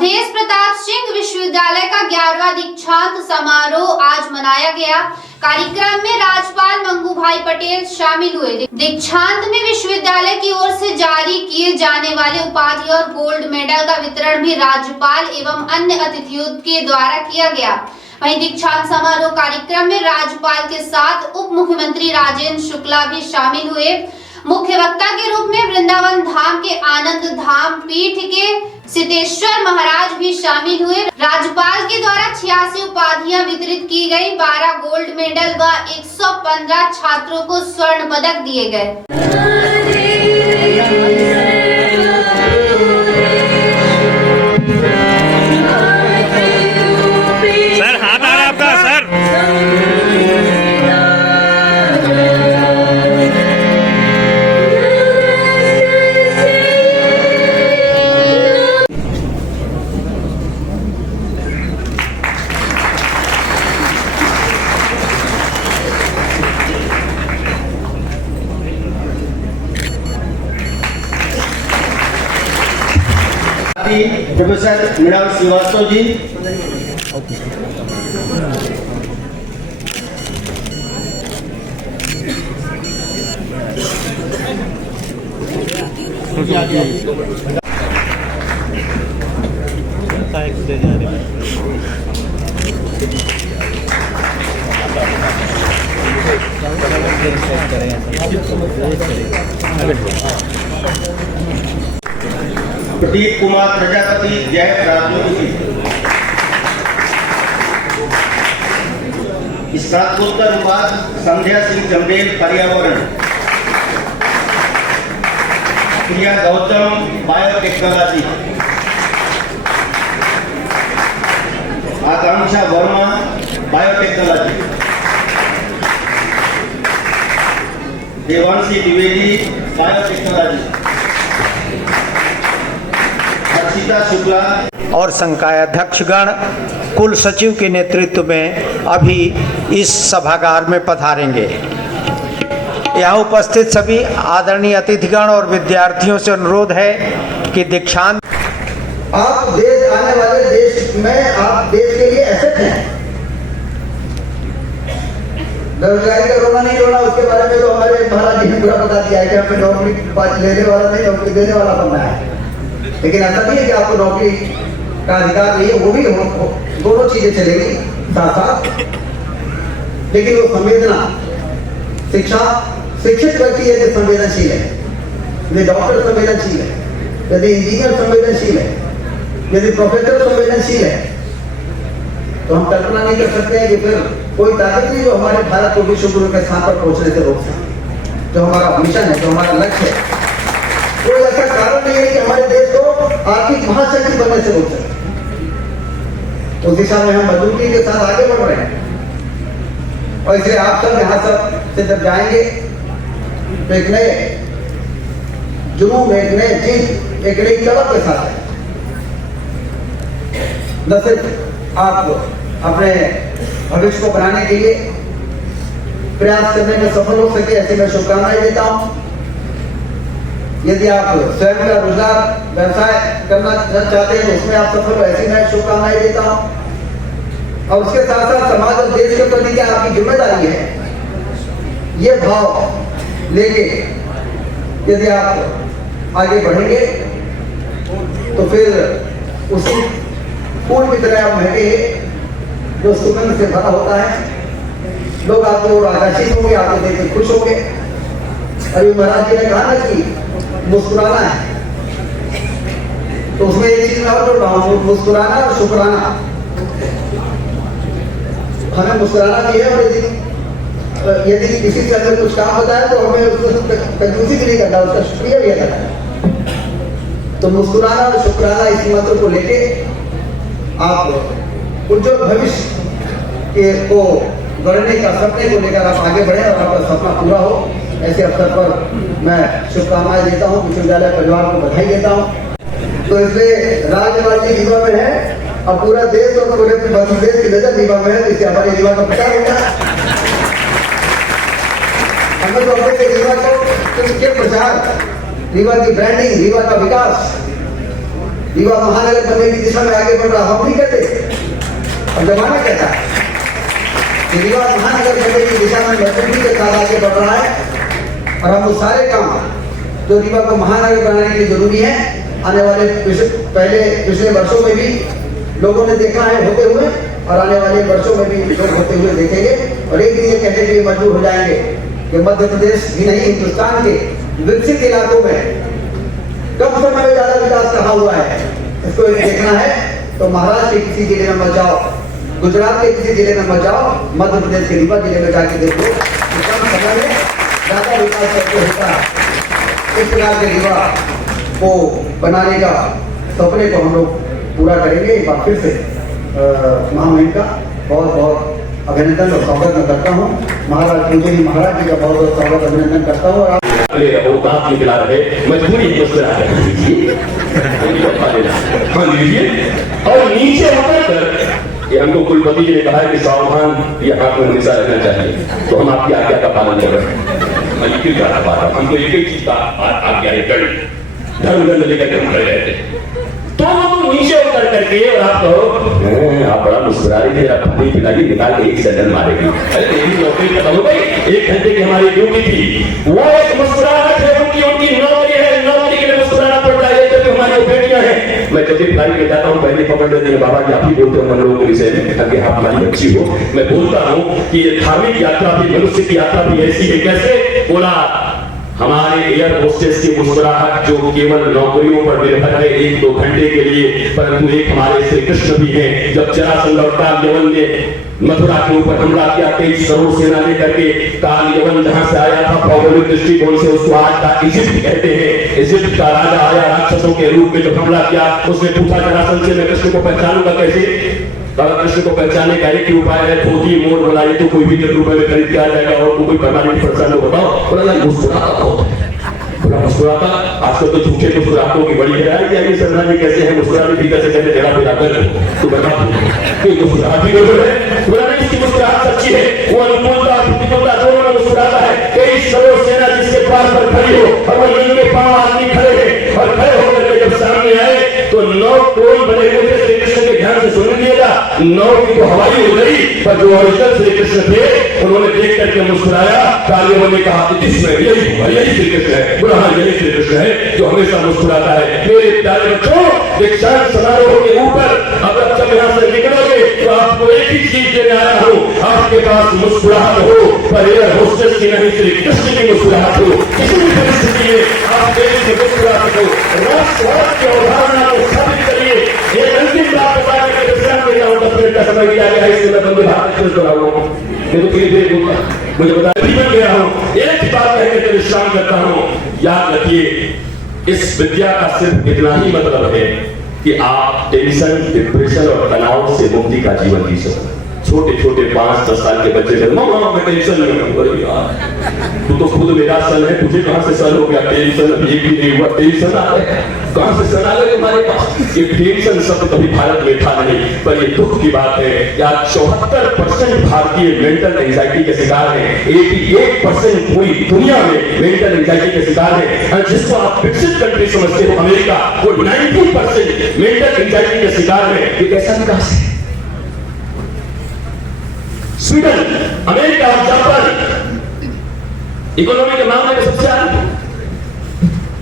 अवधेश प्रताप सिंह विश्वविद्यालय का 11वां दीक्षांत समारोह आज मनाया गया। कार्यक्रम में राज्यपाल मंगू भाई पटेल शामिल हुए। दीक्षांत में विश्वविद्यालय की ओर से जारी किए जाने वाले उपाधि और गोल्ड मेडल का वितरण भी राज्यपाल एवं अन्य अतिथियों के द्वारा किया गया। वहीं दीक्षांत समारोह कार्यक्रम में राज्यपाल के साथ उप मुख्यमंत्री राजेंद्र शुक्ला भी शामिल हुए। मुख्य वक्ता के रूप में वृंदावन धाम के आनंद धाम पीठ के सिद्धेश्वर महाराज भी शामिल हुए। राज्यपाल के द्वारा 86 उपाधियां वितरित की गई। 12 गोल्ड मेडल व 115 छात्रों को स्वर्ण पदक दिए गए। सर हाथ आ रहा है आपका सर। प्रोफेसर मृणाल श्रीवास्तव जी, प्रदीप कुमार प्रजापति जय राजनीति, स्नातकोत्तर विभाग संध्या सिंह चंदेल पर्यावरण, प्रिया गौतम बायोटेक्नोलॉजी, आकांक्षा वर्मा बायोटेक्नोलॉजी, देवांशी द्विवेदी बायोटेक्नोलॉजी, शुक्ला और संकाय अध्यक्षगण कुल सचिव के नेतृत्व में अभी इस सभागार में पधारेंगे। यहाँ उपस्थित सभी आदरणीय अतिथिगण और विद्यार्थियों से अनुरोध है कि दीक्षांत आप देश आने वाले देश में आप देश के लिए एसेट हैं। बेरोजगारी का रोना नहीं रोना, उसके बारे में तो हमारे महाराज जी ने पूरा बता दिया है कि हमें नौकरी लेने वाला नहीं, नौकरी देने वाला बनना है। लेकिन ऐसा नहीं है कि आपको नौकरी का अधिकार नहीं है, वो भी दोनों चीजें चलेगी साथ साथ। लेकिन वो संवेदना, शिक्षा, शिक्षित व्यक्ति यदि संवेदनशील है, यदि डॉक्टर संवेदनशील है, यदि इंजीनियर संवेदनशील है, यदि प्रोफेसर संवेदनशील है, तो हम कल्पना नहीं कर सकते हैं कि फिर कोई ताकत नहीं जो हमारे भारत को विश्व गुरु के स्थान पर पहुंचने से रोक सके। जो हमारा मिशन है, जो हमारा लक्ष्य है, कोई ऐसा कारण नहीं है कि हमारे देश को आर्थिक महाशक्ति बनने से रोक सके। उस दिशा में हम मजबूती के साथ आगे बढ़ रहे हैं। और इसलिए आप सब यहाँ सब से जब जाएंगे तो एक नए जुनून, एक नए चीज, एक नई तड़प के साथ न सिर्फ आप अपने भविष्य को बनाने के लिए प्रयास करने में सफल हो सके, ऐसी मैं शुभकामनाएं देता हूँ। यदि आप स्वयं का रोजगार व्यवसाय करना चाहते हैं तो उसमें आप सफल हो, ऐसी मैं शुभकामनाएं देता हूँ। और उसके साथ साथ समाज और देश के प्रति क्या आपकी जिम्मेदारी है, ये भाव लेके यदि आप आगे बढ़ेंगे तो फिर उसी फूल की तरह आप महके जो सुगंध से भरा होता है। लोग आपको आकर्षित होंगे, आपको देख के खुश होंगे। अभी महाराज जी ने कहा ना कि मुस्कुराना है, तो उसमें एक चीज और जोड़ रहा हूं, मुस्कुराना और शुक्राना। हमें मुस्कुराना भी है, और यदि किसी से अगर कुछ काम होता है तो हमें उसको कंजूसी भी नहीं करना, उसका शुक्रिया भी अदा करना। तो मुस्कुराना और शुक्राना इस मंत्र को लेके आप उज्जवल भविष्य के को गढ़ने का सपने को लेकर आप आगे बढ़े और आपका सपना पूरा हो, ऐसे अवसर पर मैं शुभकामनाएं देता हूँ। विश्वविद्यालय परिवार को बधाई देता हूँ। तो इसलिए राज्यवासी रीवा में है, अब पूरा देश और पूरे देश की नजर रीवा में है, इससे हमारी रीवा का प्रचार होगा। हमें तो अपने रीवा को प्रचार, रीवा की ब्रांडिंग, रीवा का विकास, रीवा महानगर बनने की दिशा में आगे बढ़ रहा, हम नहीं कहते, अब जमाना कहता है कि रीवा महानगर बनने की दिशा में मजबूती के साथ आगे बढ़ रहा है। और हम वो सारे काम जो रीवा को महानगर बनाने के लिए जरूरी है, आने वाले पिछले वर्षों में भी लोगों ने देखा है होते हुए, और आने वाले वर्षों में भी लोग होते हुए देखेंगे। और एक दिन ये कहने के लिए मजबूर हो जाएंगे कि मध्य प्रदेश ही नहीं, हिंदुस्तान के विकसित इलाकों में कम समय में ज्यादा विकास कहाँ हुआ है, इसको देखना है। तो महाराष्ट्र के किसी जिले में मत जाओ, गुजरात के किसी जिले में मत जाओ, मध्य प्रदेश के रीवा जिले में जाके देखो कि कम समय में ज्यादा विकास कैसे होता है। इस प्रकार के रीवा को बनाने का सपने को हम लोग पूरा करेंगे। एक बार फिर से महामहिम का बहुत बहुत अभिनंदन और स्वागत मैं करता हूँ। महाराज पूज्य जी महाराज जी का बहुत बहुत स्वागत अभिनंदन करता हूँ। और आप निकला रहे मजबूरी मुस्कुरा लीजिए और नीचे उतर कर हमको कुलपति जी ने कहा है कि सावधान ये हाथ में हमेशा रखना चाहिए, तो हम आपकी आज्ञा का पालन कर रहे हैं। मैं क्यों कर पा रहा हूँ, हमको एक ही चीज का आज्ञा है, धर्म दंड लेकर हम खड़े रहते हैं। तो वो नीचे उतर करके और आप कहो आप बड़ा मुस्कुरा रही थे, आप पानी पिलाइए, निकाल के एक सैंडल मारेगी। अरे तेरी नौकरी खत्म हो गई, 1 घंटे की हमारी ड्यूटी थी, वो एक मुस्कुराहट है उनकी नौकरी है, नौकरी के लिए मुस्कुराना पड़ रहा है। तो हमारी बेटियां हैं, मैं जब भी फ्लाइट में जाता हूँ पहले पकड़ लेते हैं, बाबा जी आप ही बोलते हो हम लोगों के विषय में, ताकि आप हमारी बच्ची हो। मैं बोलता हूँ कि ये धार्मिक यात्रा भी, मनुष्य की यात्रा भी ऐसी है। कैसे बोला, हमारे एयर होस्टेस की मुस्कुराहट जो केवल नौकरियों पर निर्भर है 1-2 घंटे के लिए, परंतु एक हमारे श्री कृष्ण भी हैं। जब जरासंध और काल यवन ने मथुरा के ऊपर हमला किया 23 करोड़ सेना लेकर के, काल यवन जहां से आया था भौगोलिक दृष्टिकोण से उसको आज का इजिप्ट कहते हैं। इजिप्ट का राजा आया राक्षसों के रूप में, जब हमला किया उसने पूछा जरासंध से मैं कृष्ण को पहचानूंगा कैसे? कृष्ण को पहचानने का एक ही उपाय है, धोती मोर बनाइए तो कोई भी 1 रुपए में खरीद के आ जाएगा, और कोई परमानेंट पर्सन हो बताओ। बोला मुस्कुराता बोला मुस्कुराता, आजकल तो झूठे मुस्कुरातों की बड़ी है। सरना जी कैसे है मुस्कुराने भीतर से कहते जरा फिरा कर तो बता कोई मुस्कुराहट भी गड़बड़ है। बोला नहीं, इसकी मुस्कुराहट सच्ची है, वो अनुकूलता प्रतिकूलता दोनों में मुस्कुराता है। 23 करोड़ सेना जिसके पास पर खड़ी हो और वो नंगे पांव आदमी खड़े हैं, और खड़े होकर के जब सामने आए तो 9 कोई बने हुए थे। श्री कृष्ण के ध्यान से सुन लीजिएगा, 9 की तो हवाई हो गई, पर जो ओरिजिनल श्री कृष्ण थे उन्होंने देख करके मुस्कुराया। कालियों ने कहा इसमें यही श्री कृष्ण है। बोला हाँ यही श्री कृष्ण है जो हमेशा मुस्कुराता है। मेरे प्यारे बच्चों, दीक्षांत समारोह के ऊपर अब जब यहाँ से निकलोगे तो आपको एक ही चीज देने आया हूँ, आपके पास मुस्कुराहट हो, पर एयर होस्टेस की नहीं श्री कृष्ण की मुस्कुराहट हो। किसी भी परिस्थिति में आप देश की मुस्कुराहट हो, राष्ट्रवाद की अवधारणा को साबित करिए। एक अंतिम बात बताने के विश्राम देता हूँ, 10 मिनट का समय दिया गया है, इसलिए मैं बंदे भारत एक्सप्रेस पर आऊँ, मैं तो फिर देर बोलता मुझे बता जीवन गया हूँ। एक ही बात कहकर विश्राम करता हूँ, याद रखिए इस विद्या का सिर्फ इतना ही मतलब है कि आप टेंशन, डिप्रेशन और तनाव से मुक्ति का जीवन जी सको। छोटे छोटे 5-10 साल के बच्चे से मामा मैं टेंशन में हूं, अरे यार तू तो खुद मेरा सन है, तुझे कहां से सन हो गया? टेंशन अभी भी नहीं हुआ, टेंशन आ रहा है, कहां से सन आ गए हमारे पास? ये टेंशन शब्द कभी भारत में था नहीं, पर ये दुख की बात है कि आज 74% भारतीय मेंटल एंजाइटी के शिकार है, 81% पूरी दुनिया में मेंटल एंजाइटी के शिकार है। और जिसको आप विकसित कंट्री समझते हो अमेरिका, वो 90% मेंटल एंजाइटी के शिकार है। ये कैसा विकास है? स्वीडन, अमेरिका और जापान इकोनॉमी के मामले में सबसे आगे।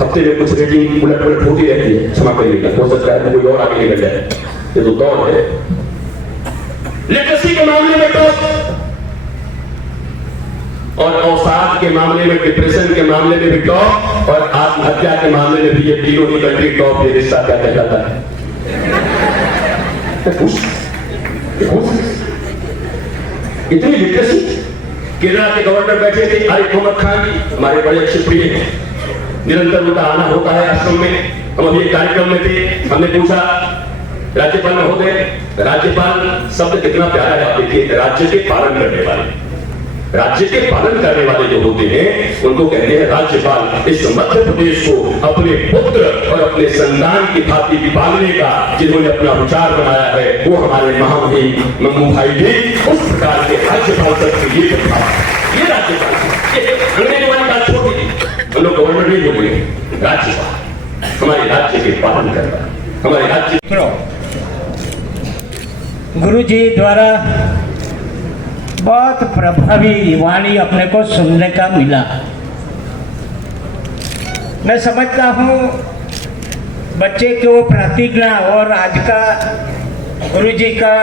हफ्ते में कुछ रेटिंग उलट पलट होती रहती है, क्षमा करिएगा, हो सकता है कोई और आगे निकल जाए, ये तो दौर है। लिटरेसी के मामले में टॉप, और अवसाद के मामले में, डिप्रेशन के मामले में भी टॉप, और आत्महत्या के मामले में भी ये तीनों ही कंट्री टॉप। ये रिश्ता क्या कहलाता है? इतनी लिटरेसी। केरला के गवर्नर बैठे थे आरिफ मोहम्मद खान जी, हमारे बड़े अच्छे प्रिय हैं, निरंतर उनका आना होता है आश्रम में। हम अभी एक कार्यक्रम में थे, हमने पूछा राज्यपाल महोदय, राज्यपाल शब्द कितना प्यारा है, आप देखिए, राज्य के पालन करने वाले। राज्य के पालन करने वाले जो होते हैं उनको कहते हैं राज्यपाल। इस मध्य प्रदेश को अपने पुत्र और अपने संतान की भांति पालने का जिन्होंने अपना विचार बनाया है, वो हमारे महामहिम मंगू भाई जी उस प्रकार के राज्यपाल तक के लिए ये राज्यपाल। अंग्रेजी वाली बात छोटी थी, हम लोग गवर्नर नहीं बोलेंगे, राज्यपाल हमारे राज्य के पालन करता है। हमारे राज्य गुरु जी द्वारा बहुत प्रभावी वाणी अपने को सुनने का मिला। मैं समझता हूँ बच्चे की वो प्रतिज्ञा और आज का गुरु जी का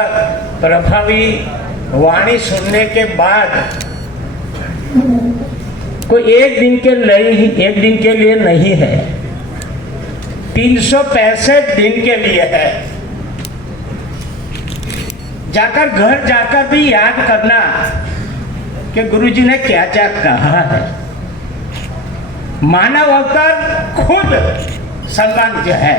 प्रभावी वाणी सुनने के बाद कोई एक दिन के लिए नहीं है, 365 दिन के लिए है। जाकर घर जाकर भी याद करना कि गुरुजी ने क्या क्या कहा है। मानव अवतार खुद सम्मानित है,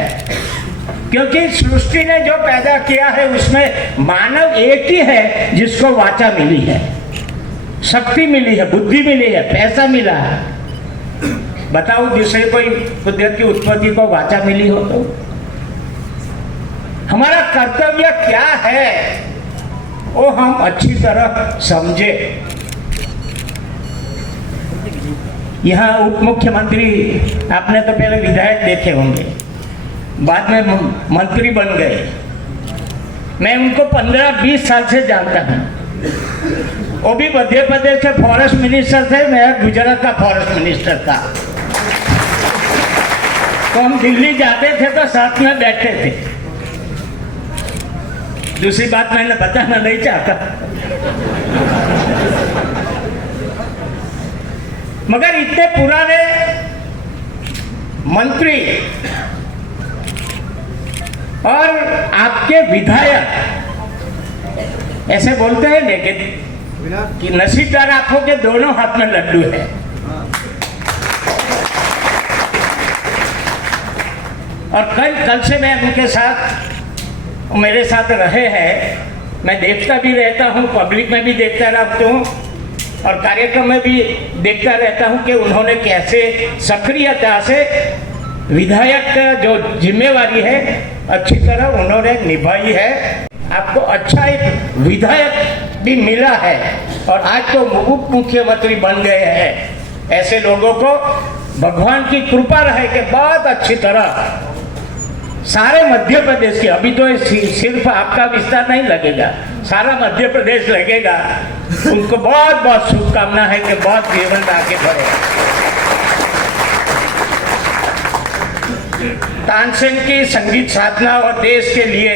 क्योंकि सृष्टि ने जो पैदा किया है उसमें मानव एक ही है जिसको वाचा मिली है, शक्ति मिली है, बुद्धि मिली है, पैसा मिला है। बताओ दूसरे कोई कुदरत की उत्पत्ति को वाचा मिली हो तो? हमारा कर्तव्य क्या है वो हम अच्छी तरह समझे। यहाँ उप मुख्यमंत्री आपने तो पहले विधायक देखे होंगे, बाद में मंत्री बन गए। मैं उनको 15-20 साल से जानता हूँ। वो भी मध्य प्रदेश के फॉरेस्ट मिनिस्टर थे, मैं गुजरात का फॉरेस्ट मिनिस्टर था। तो हम दिल्ली जाते थे तो साथ में बैठते थे। दूसरी बात मैंने बताना नहीं चाहता, मगर इतने पुराने मंत्री और आपके विधायक ऐसे बोलते हैं लेकिन कि नसीबदार आंखों के दोनों हाथ में लड्डू है। और कल से मैं उनके साथ, मेरे साथ रहे हैं, मैं देखता भी रहता हूँ, पब्लिक में भी देखता रहता हूँ और कार्यक्रम में भी देखता रहता हूँ कि उन्होंने कैसे सक्रियता से विधायक का जो जिम्मेवारी है अच्छी तरह उन्होंने निभाई है। आपको अच्छा एक विधायक भी मिला है और आज तो उप मुख्यमंत्री बन गए हैं। ऐसे लोगों को भगवान की कृपा रहे कि बहुत अच्छी तरह सारे मध्य प्रदेश के, अभी तो सिर्फ आपका विस्तार नहीं लगेगा, सारा मध्य प्रदेश लगेगा। उनको बहुत बहुत शुभकामना है कि बहुत जीवन आगे बढ़े। तानसेन की संगीत साधना और देश के लिए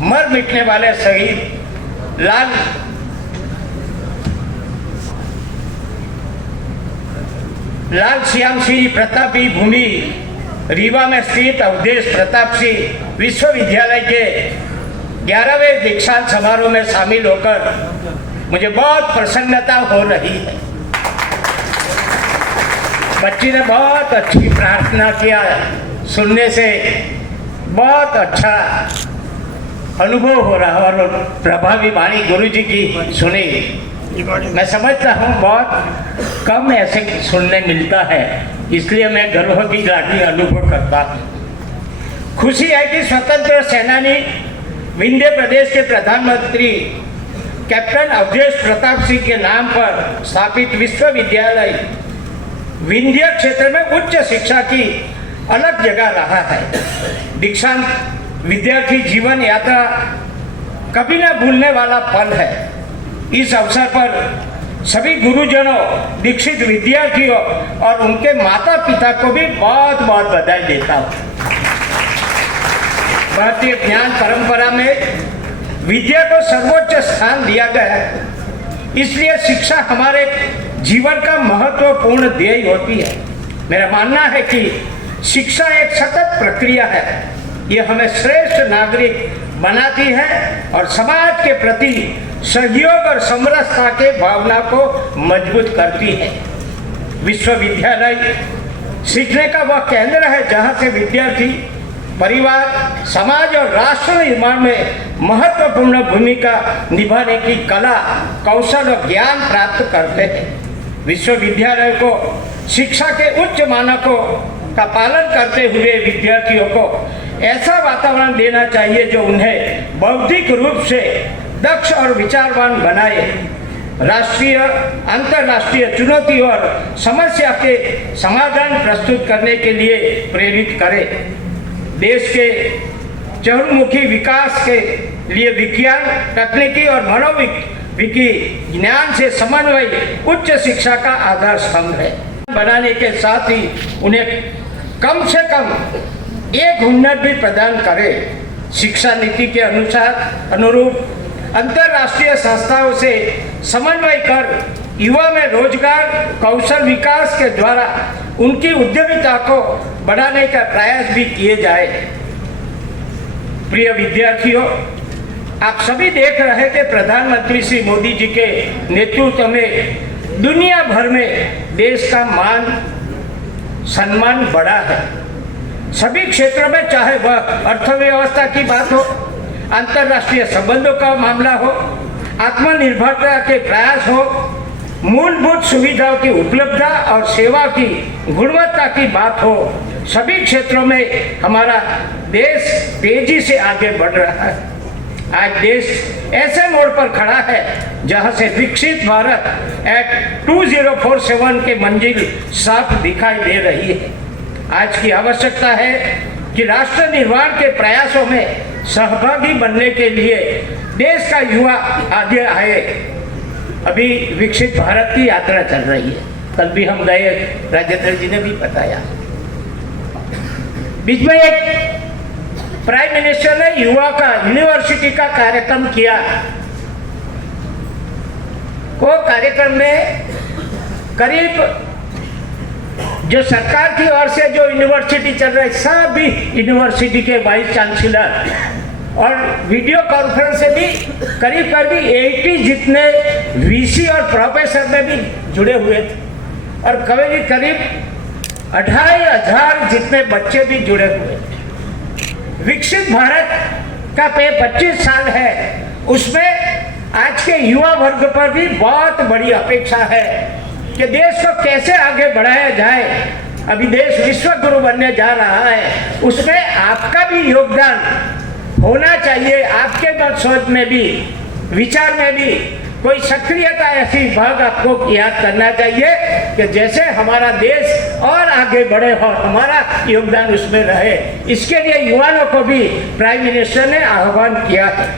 मर मिटने वाले शहीद लाल श्याम सिंह प्रतापी भूमि रीवा में स्थित अवधेश प्रताप सिंह विश्वविद्यालय के 11वें दीक्षांत समारोह में शामिल होकर मुझे बहुत प्रसन्नता हो रही है। बच्ची ने बहुत अच्छी प्रार्थना किया, सुनने से बहुत अच्छा अनुभव हो रहा और प्रभावी वाणी गुरुजी की सुनी। मैं समझता हूँ बहुत कम ऐसे सुनने मिलता है, इसलिए मैं गर्व की लाठी अनुभव करता हूँ। खुशी है कि स्वतंत्र सेनानी विंध्य प्रदेश के प्रधानमंत्री कैप्टन अवधेश प्रताप सिंह के नाम पर स्थापित विश्वविद्यालय विंध्य क्षेत्र में उच्च शिक्षा की अलग जगह रहा है। दीक्षांत विद्यार्थी जीवन यात्रा कभी न भूलने वाला पल है। इस अवसर पर सभी गुरुजनों, दीक्षित विद्यार्थियों और उनके माता पिता को भी बहुत बहुत बधाई देता हूँ। भारतीय ज्ञान परंपरा में विद्या को सर्वोच्च स्थान दिया गया है, इसलिए शिक्षा हमारे जीवन का महत्वपूर्ण ध्येय होती है। मेरा मानना है कि शिक्षा एक सतत प्रक्रिया है, ये हमें श्रेष्ठ नागरिक बनाती है और समाज के प्रति सहयोग और समरसता के भावना को मजबूत करती है। विश्वविद्यालय सीखने का वह केंद्र है जहाँ से विद्यार्थी परिवार, समाज और राष्ट्र निर्माण में महत्वपूर्ण भूमिका निभाने की कला, कौशल और ज्ञान प्राप्त करते हैं। विश्वविद्यालय को शिक्षा के उच्च मानकों का पालन करते हुए विद्यार्थियों को ऐसा वातावरण देना चाहिए जो उन्हें बौद्धिक रूप से दक्ष और विचारवान बनाए, राष्ट्रीय अंतर्राष्ट्रीय चुनौतियों और समस्या के समाधान प्रस्तुत करने के लिए प्रेरित करे। देश के चहुमुखी विकास के लिए विज्ञान, तकनीकी और मनोविज्ञान ज्ञान से समन्वय उच्च शिक्षा का आधार स्तंभ है। बनाने के साथ ही उन्हें कम से कम एक हुनर भी प्रदान करे। शिक्षा नीति के अनुरूप अंतर्राष्ट्रीय संस्थाओं से समन्वय कर युवा में रोजगार कौशल विकास के द्वारा उनकी उद्यमिता को बढ़ाने का प्रयास भी किए जाए। प्रिय विद्यार्थियों, आप सभी देख रहे हैं कि प्रधानमंत्री श्री मोदी जी के नेतृत्व में दुनिया भर में देश का मान सम्मान बढ़ा है। सभी क्षेत्रों में, चाहे वह अर्थव्यवस्था की बात हो, अंतर्राष्ट्रीय संबंधों का मामला हो, आत्मनिर्भरता के प्रयास हो, मूलभूत सुविधाओं की उपलब्धता और सेवा की गुणवत्ता की बात हो, सभी क्षेत्रों में हमारा देश तेजी से आगे बढ़ रहा है। आज देश ऐसे मोड़ पर खड़ा है जहां से विकसित भारत एक्ट 2047 के मंजिल साफ दिखाई दे रही है। आज की आवश्यकता है कि राष्ट्र निर्माण के प्रयासों में सहभागी बनने के लिए देश का युवा आगे आए। अभी विकसित भारत की यात्रा चल रही है। कल भी हम गए, राजेंद्र जी ने भी बताया। बीच में एक प्राइम मिनिस्टर ने युवा का यूनिवर्सिटी का कार्यक्रम किया। वो कार्यक्रम में करीब जो सरकार की ओर से जो यूनिवर्सिटी चल रही, सभी यूनिवर्सिटी के वाइस चांसलर और वीडियो कॉन्फ्रेंस से भी करीब 80 जितने वीसी और प्रोफेसर में भी जुड़े हुए थे और करीब 25,000 जितने बच्चे भी जुड़े हुए थे। विकसित भारत का 25 साल है, उसमें आज के युवा वर्ग पर भी बहुत बड़ी अपेक्षा है कि देश को कैसे आगे बढ़ाया जाए। अभी देश विश्व गुरु बनने जा रहा है, उसमें आपका भी योगदान होना चाहिए। आपके सोच में भी, विचार में भी कोई सक्रियता ऐसी भाग आपको याद करना चाहिए कि जैसे हमारा देश और आगे बढ़े और हमारा योगदान उसमें रहे। इसके लिए युवाओं को भी प्राइम मिनिस्टर ने आह्वान किया है।